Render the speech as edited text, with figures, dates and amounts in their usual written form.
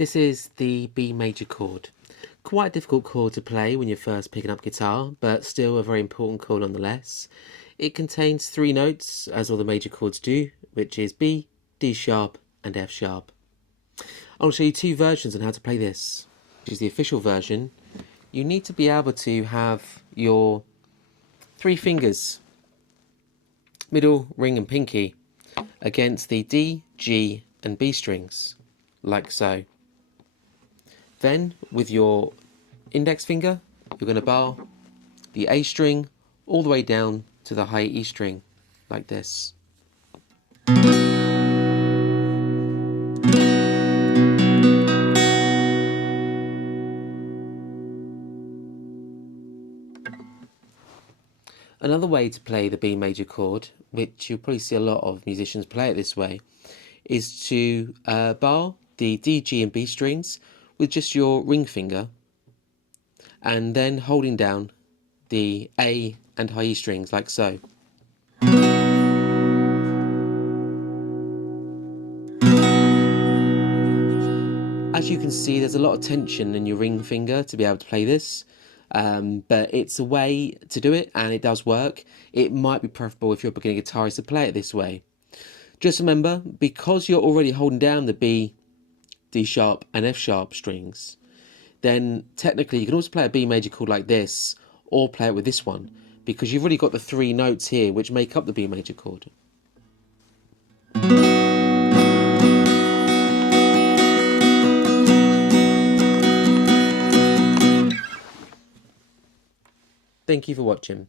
This is the B major chord. Quite a difficult chord to play when you're first picking up guitar, but still a very important chord nonetheless. It contains three notes, as all the major chords do, which is B, D sharp, and F sharp. I'll show you two versions on how to play this, which is the official version. You need to be able to have your three fingers, middle, ring, and pinky, against the D, G, and B strings, like so. Then, with your index finger, you're going to bar the A string all the way down to the high E string, like this. Another way to play the B major chord, which you'll probably see a lot of musicians play it this way, is to bar the D, G, and B strings with just your ring finger, and then holding down the A and high E strings, like so. As you can see, there's a lot of tension in your ring finger to be able to play this, but it's a way to do it, and it does work. It might be preferable if you're a beginner guitarist to play it this way. Just remember, because you're already holding down the B, D sharp, and F sharp strings, then technically you can also play a B major chord like this, or play it with this one, because you've already got the three notes here which make up the B major chord. Thank you for watching.